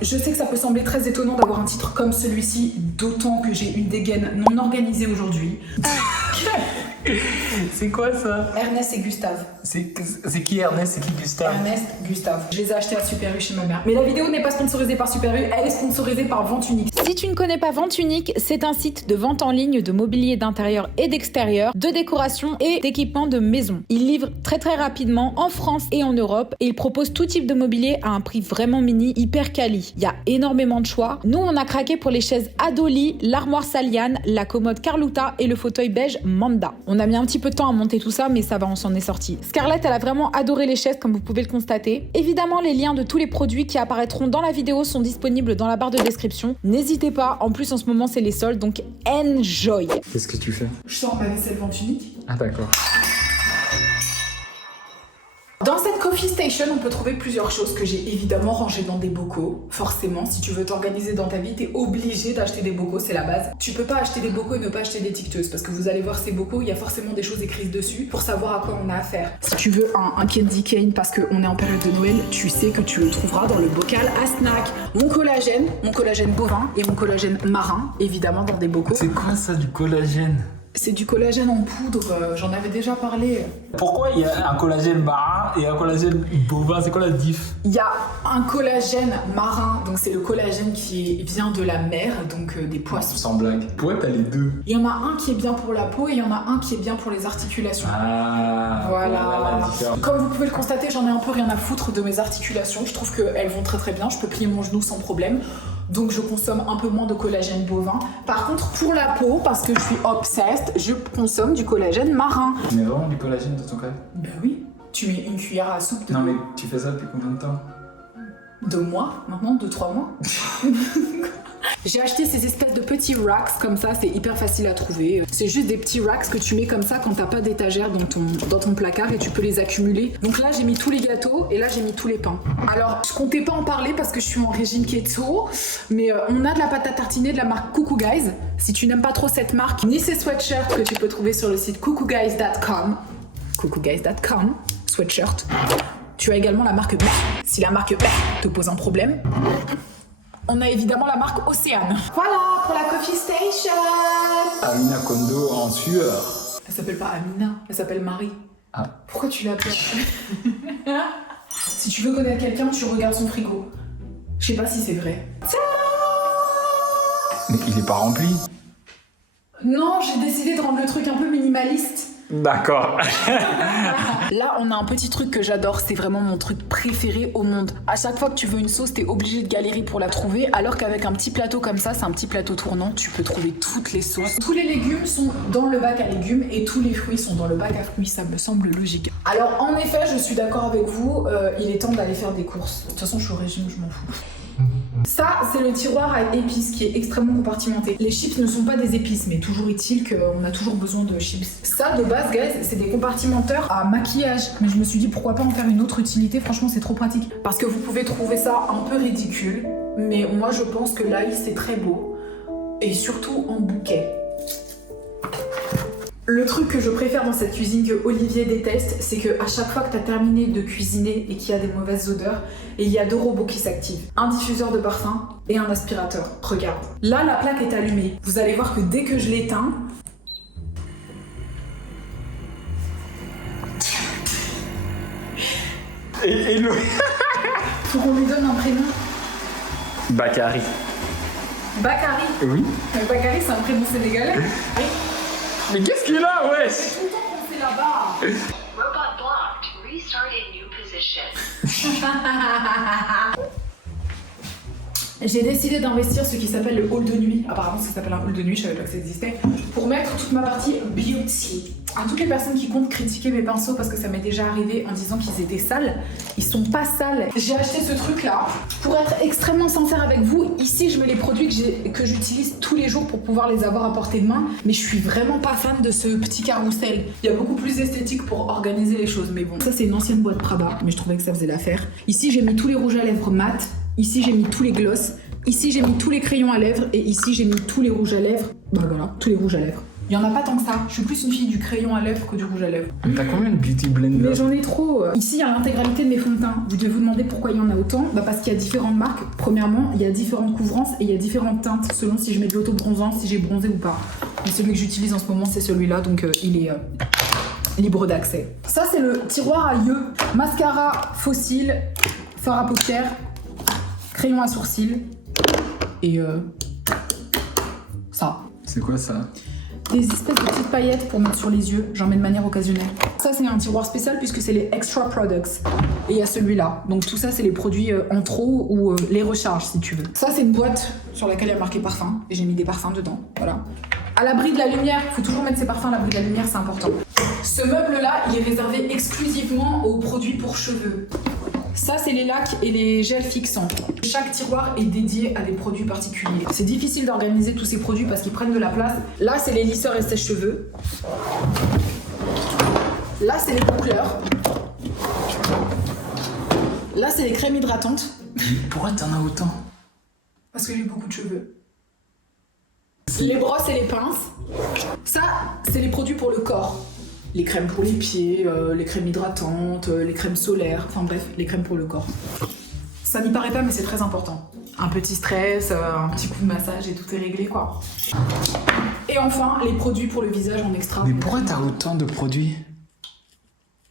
Je sais que ça peut sembler très étonnant d'avoir un titre comme celui-ci, d'autant que j'ai une dégaine non organisée aujourd'hui. C'est quoi ça? Ernest et Gustave. C'est qui Ernest, c'est qui Gustave? Ernest, Gustave. Je les ai achetés à Super U chez ma mère. Mais la vidéo n'est pas sponsorisée par Super U, elle est sponsorisée par Vente Unique. Si tu ne connais pas Vente Unique, c'est un site de vente en ligne de mobilier d'intérieur et d'extérieur, de décoration et d'équipement de maison. Il livre très rapidement en France et en Europe et il propose tout type de mobilier à un prix vraiment mini, hyper quali. Il y a énormément de choix. Nous, on a craqué pour les chaises Adoli, l'armoire Saliane, la commode Carluta et le fauteuil beige Manda. On a mis un petit peu de temps à monter tout ça, mais ça va, on s'en est sorti. Scarlett, elle a vraiment adoré les chaises, comme vous pouvez le constater. Évidemment, les liens de tous les produits qui apparaîtront dans la vidéo sont disponibles dans la barre de description. N'hésitez pas, en plus en ce moment c'est les soldes, donc enjoy. Qu'est-ce que tu fais? Je sors ma vaisselle Vente Unique. Ah d'accord. Dans cette coffee station, on peut trouver plusieurs choses que j'ai évidemment rangées dans des bocaux. Forcément, si tu veux t'organiser dans ta vie, t'es obligé d'acheter des bocaux, c'est la base. Tu peux pas acheter des bocaux et ne pas acheter d'étiqueteuses, parce que vous allez voir ces bocaux, il y a forcément des choses écrites dessus pour savoir à quoi on a affaire. Si tu veux un candy cane parce qu'on est en période de Noël, tu sais que tu le trouveras dans le bocal à snack. Mon collagène bovin et mon collagène marin, évidemment dans des bocaux. C'est quoi ça, du collagène? C'est du collagène en poudre, j'en avais déjà parlé. Pourquoi il y a un collagène marin et un collagène bovin? C'est quoi la diff? Il y a un collagène marin, donc c'est le collagène qui vient de la mer, donc des poissons. Sans blague. Pourquoi t'as les deux? Il y en a un qui est bien pour la peau et il y en a un qui est bien pour les articulations. Ah, voilà. la différence. Comme vous pouvez le constater, j'en ai un peu rien à foutre de mes articulations. Je trouve qu'elles vont très bien, je peux plier mon genou sans problème. Donc je consomme un peu moins de collagène bovin. Par contre, pour la peau, parce que je suis obsessed, je consomme du collagène marin. Tu mets vraiment du collagène dans ton café? Ben oui, tu mets une cuillère à soupe de... Non mais tu fais ça depuis combien de temps? 2 mois, maintenant 2-3 mois. J'ai acheté ces espèces de petits racks comme ça, c'est hyper facile à trouver. C'est juste des petits racks que tu mets comme ça quand t'as pas d'étagère dans ton placard et tu peux les accumuler. Donc là j'ai mis tous les gâteaux et là j'ai mis tous les pains. Alors je comptais pas en parler parce que je suis en régime keto, mais on a de la pâte à tartiner de la marque Coucou Guys. Si tu n'aimes pas trop cette marque, ni ces sweatshirts que tu peux trouver sur le site coucouguys.com, coucouguys.com, sweatshirt. Tu as également la marque Meh. Si la marque Meh te pose un problème, on a évidemment la marque Océane. Voilà pour la coffee station. Amina Kondo en sueur. Elle s'appelle pas Amina, elle s'appelle Marie. Ah. Pourquoi tu l'appelles? Si tu veux connaître quelqu'un, tu regardes son frigo. Je sais pas si c'est vrai. Mais il est pas rempli. Non, j'ai décidé de rendre le truc un peu minimaliste. D'accord. Là, on a un petit truc que j'adore, c'est vraiment mon truc préféré au monde. À chaque fois que tu veux une sauce, t'es obligé de galérer pour la trouver, alors qu'avec un petit plateau comme ça, c'est un petit plateau tournant, tu peux trouver toutes les sauces. Tous les légumes sont dans le bac à légumes et tous les fruits sont dans le bac à fruits, ça me semble logique. Alors, en effet, je suis d'accord avec vous, il est temps d'aller faire des courses. De toute façon, je suis au régime, je m'en fous. Ça, c'est le tiroir à épices qui est extrêmement compartimenté. Les chips ne sont pas des épices, mais toujours est-il qu'on a toujours besoin de chips. Ça, de base, guys, c'est des compartimenteurs à maquillage. Mais je me suis dit, pourquoi pas en faire une autre utilité? Franchement, c'est trop pratique. Parce que vous pouvez trouver ça un peu ridicule, mais moi, je pense que l'ail, c'est très beau. Et surtout en bouquet. Le truc que je préfère dans cette cuisine que Olivier déteste, c'est que à chaque fois que tu as terminé de cuisiner et qu'il y a des mauvaises odeurs, il y a 2 robots qui s'activent. Un diffuseur de parfum et un aspirateur. Regarde. Là, la plaque est allumée. Vous allez voir que dès que je l'éteins... Et le... Faut qu'on lui donne un prénom. Bakary. Bakary. Oui. Bakary, c'est un prénom sénégalais. Mais qu'est-ce qu'il a, wesh? C'est tout le temps qu'on fait là-bas. Robot blocked. Restart in new position. J'ai décidé d'investir ce qui s'appelle le hall de nuit. Apparemment, ça s'appelle un hall de nuit, je savais pas que ça existait. Pour mettre toute ma partie beauty. À toutes les personnes qui comptent critiquer mes pinceaux parce que ça m'est déjà arrivé en disant qu'ils étaient sales, ils sont pas sales. J'ai acheté ce truc là. Pour être extrêmement sincère avec vous, ici je mets les produits que j'utilise tous les jours pour pouvoir les avoir à portée de main. Mais je suis vraiment pas fan de ce petit carrousel. Il y a beaucoup plus esthétique pour organiser les choses. Mais bon, ça c'est une ancienne boîte Prada, mais je trouvais que ça faisait l'affaire. Ici j'ai mis tous les rouges à lèvres mat. Ici j'ai mis tous les gloss. Ici j'ai mis tous les crayons à lèvres. Et ici j'ai mis tous les rouges à lèvres. Bah voilà, tous les rouges à lèvres. Il y en a pas tant que ça. Je suis plus une fille du crayon à lèvres que du rouge à lèvres. T'as combien de beauty blender? Mais j'en ai trop. Ici, il y a l'intégralité de mes fonds de teint. Vous devez vous demander pourquoi il y en a autant. Bah parce qu'il y a différentes marques. Premièrement, il y a différentes couvrances et il y a différentes teintes selon si je mets de l'auto-bronzant, si j'ai bronzé ou pas. Et celui que j'utilise en ce moment, c'est celui-là, donc il est libre d'accès. Ça, c'est le tiroir à yeux. Mascara fossile, fard à paupières, crayon à sourcils et ça. C'est quoi ça? Des espèces de petites paillettes pour mettre sur les yeux, j'en mets de manière occasionnelle. Ça c'est un tiroir spécial puisque c'est les extra products. Et il y a celui-là. Donc tout ça c'est les produits en trop ou les recharges si tu veux. Ça c'est une boîte sur laquelle il y a marqué parfum et j'ai mis des parfums dedans, voilà. À l'abri de la lumière, faut toujours mettre ses parfums à l'abri de la lumière, c'est important. Ce meuble-là, il est réservé exclusivement aux produits pour cheveux. Ça, c'est les lacs et les gels fixants. Chaque tiroir est dédié à des produits particuliers. C'est difficile d'organiser tous ces produits parce qu'ils prennent de la place. Là, c'est les lisseurs et sèche-cheveux. Là, c'est les boucleurs. Là, c'est les crèmes hydratantes. Pourquoi t'en as autant? Parce que j'ai beaucoup de cheveux. Les brosses et les pinces. Ça, c'est les produits pour le corps. Les crèmes pour les pieds, les crèmes hydratantes, les crèmes solaires, enfin bref, les crèmes pour le corps. Ça n'y paraît pas, mais c'est très important. Un petit stress, un petit coup de massage et tout est réglé, quoi. Et enfin, les produits pour le visage en extra. Mais pourquoi t'as autant de produits?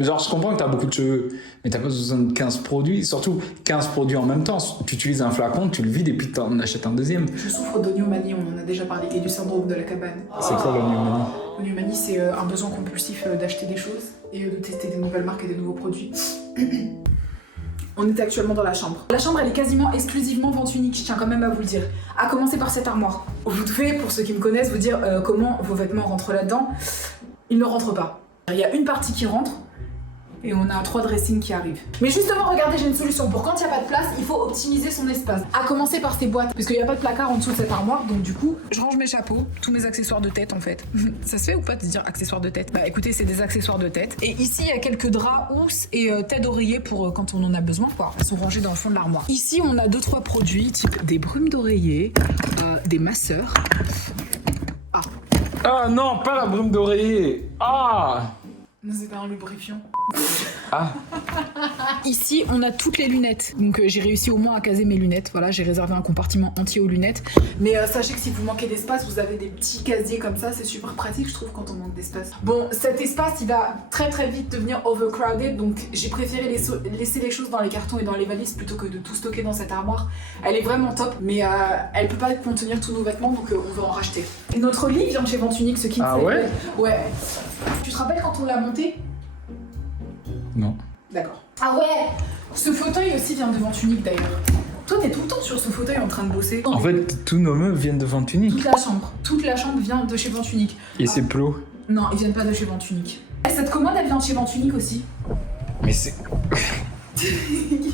Genre, je comprends que t'as beaucoup de cheveux, mais t'as pas besoin de 15 produits, surtout 15 produits en même temps. Tu utilises un flacon, tu le vides et puis t'en achètes un deuxième. Je souffre d'oniomanie, on en a déjà parlé, et du syndrome de la cabane. C'est quoi l'oniomanie? L'oniomanie, c'est un besoin compulsif d'acheter des choses et de tester des nouvelles marques et des nouveaux produits. On est actuellement dans la chambre. La chambre, elle est quasiment exclusivement vente unique, je tiens quand même à vous le dire. À commencer par cette armoire. Vous devez, pour ceux qui me connaissent, vous dire comment vos vêtements rentrent là-dedans. Ils ne rentrent pas. Il y a une partie qui rentre, et on a 3 dressings qui arrivent. Mais justement, regardez, j'ai une solution. Pour quand il n'y a pas de place, il faut optimiser son espace. À commencer par ces boîtes, parce qu'il n'y a pas de placard en dessous de cette armoire, donc du coup, je range mes chapeaux, tous mes accessoires de tête en fait. Ça se fait ou pas de dire accessoires de tête? Bah écoutez, c'est des accessoires de tête. Et ici, il y a quelques draps, housses et têtes d'oreiller pour quand on en a besoin, quoi. Ils sont rangés dans le fond de l'armoire. Ici, on a 2-3 produits, type des brumes d'oreiller, des masseurs. Ah non, pas la brume d'oreiller. Ah! Non, c'est pas un lubrifiant. Ah. Ici, on a toutes les lunettes. Donc j'ai réussi au moins à caser mes lunettes. Voilà, j'ai réservé un compartiment entier aux lunettes. Mais sachez que si vous manquez d'espace, vous avez des petits casiers comme ça. C'est super pratique, je trouve, quand on manque d'espace. Bon, cet espace, il va très très vite devenir overcrowded. Donc j'ai préféré laisser les choses dans les cartons et dans les valises plutôt que de tout stocker dans cette armoire. Elle est vraiment top, mais elle peut pas contenir tous nos vêtements, donc on va en racheter. Et notre lit vient de chez Vente Unique, ce qui Ah ouais? Ouais. Tu te rappelles quand on l'a monté? Non. D'accord. Ah ouais! Ce fauteuil aussi vient de Vente Unique d'ailleurs. Toi, t'es tout le temps sur ce fauteuil en train de bosser. En fait, tous nos meubles viennent de Vente Unique. Toute la chambre vient de chez Vente Unique. Et c'est Plo. Non, ils viennent pas de chez Vente Unique. Et cette commande, elle vient de chez Vente Unique aussi. Mais c'est...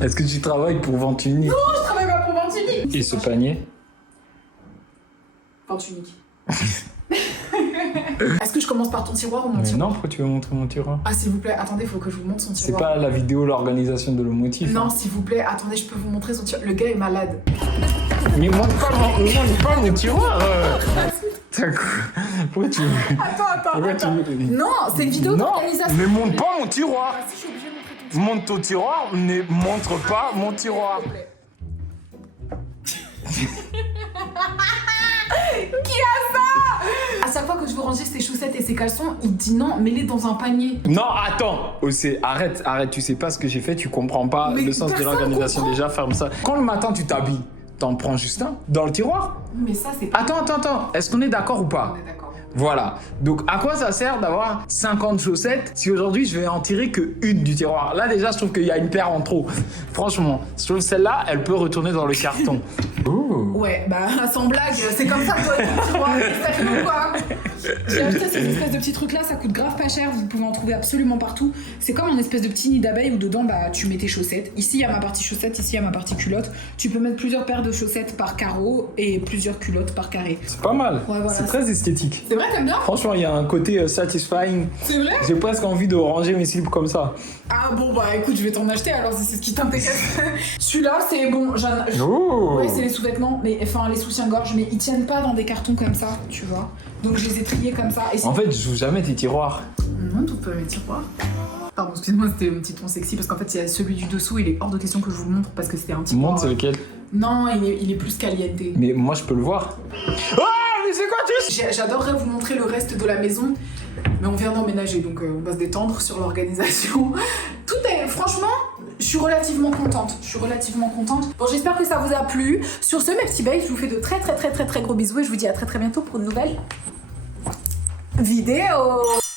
Est-ce que tu travailles pour Vente Unique? Non, je travaille pas pour Vente Unique. Et ce panier? Vente Unique. Est-ce que je commence par ton tiroir ou mon Mais tiroir? non, pourquoi tu veux montrer mon tiroir? Ah, s'il vous plaît, attendez, faut que je vous montre son C'est tiroir. pas la vidéo, l'organisation de l'Homotif. Non, hein. s'il vous plaît, attendez, je peux vous montrer son tiroir. Le gars est malade. Mais montre pas mon tiroir. T'as quoi? Pourquoi tu veux... Pourquoi tu veux... Non, c'est une vidéo Non, d'organisation. mais montre pas mon tiroir. Ah, si, je suis obligée de montrer ton tiroir. Montre ton tiroir, mais montre pas mon tiroir. S'il vous plaît. Qui a ça? À chaque fois que je veux ranger ses chaussettes et ses caleçons, il dit non, mets-les dans un panier. Non, attends. Arrête, tu sais pas ce que j'ai fait, tu comprends pas Mais le sens de personne l'organisation. comprend. Déjà, ferme ça. Quand le matin tu t'habilles, t'en prends juste un dans le tiroir. Mais ça, c'est pas... Attends. Est-ce qu'on est d'accord ou pas? On est d'accord. Voilà. Donc, à quoi ça sert d'avoir 50 chaussettes si aujourd'hui je vais en tirer que une du tiroir? Là, déjà, je trouve qu'il y a une paire en trop. Franchement, je trouve que celle-là, elle peut retourner dans le carton. Ouh. Ouais, bah sans blague, c'est comme ça toi, ton tiroir. Sérieux quoi? J'ai acheté ces espèces de petits trucs là, ça coûte grave pas cher, vous pouvez en trouver absolument partout. C'est comme un espèce de petit nid d'abeille où dedans bah tu mets tes chaussettes. Ici il y a ma partie chaussettes, ici il y a ma partie culotte. Tu peux mettre plusieurs paires de chaussettes par carreau et plusieurs culottes par carré. C'est pas mal. Ouais, voilà. C'est très esthétique. C'est vrai, t'aimes bien? Franchement, il y a un côté satisfying. C'est vrai? J'ai presque envie de ranger mes slips comme ça. Ah bon bah écoute, je vais t'en acheter alors si c'est ce qui t'intéresse. Celui-là c'est bon, Oh. ouais, c'est les sous-vêtements, mais enfin les soutiens-gorge, mais ils tiennent pas dans des cartons comme ça, tu vois. Donc je les ai triés comme ça. Et En fait, je joue jamais tes tiroirs. non, tout peut mes tiroirs. Pardon, excusez-moi, c'était un petit ton sexy parce qu'en fait, il y a celui du dessous, il est hors de question que je vous le montre parce que c'était un petit Montre, c'est lequel? Non, il est plus caliente. Mais moi, je peux le voir. Ah, mais c'est quoi tout ça? J'adorerais vous montrer le reste de la maison, mais on vient d'emménager, donc on va se détendre sur l'organisation. Tout est... Franchement, je suis relativement contente. Bon, j'espère que ça vous a plu. Sur ce, mes petits bails, je vous fais de très gros bisous et je vous dis à très bientôt pour une nouvelle vidéo.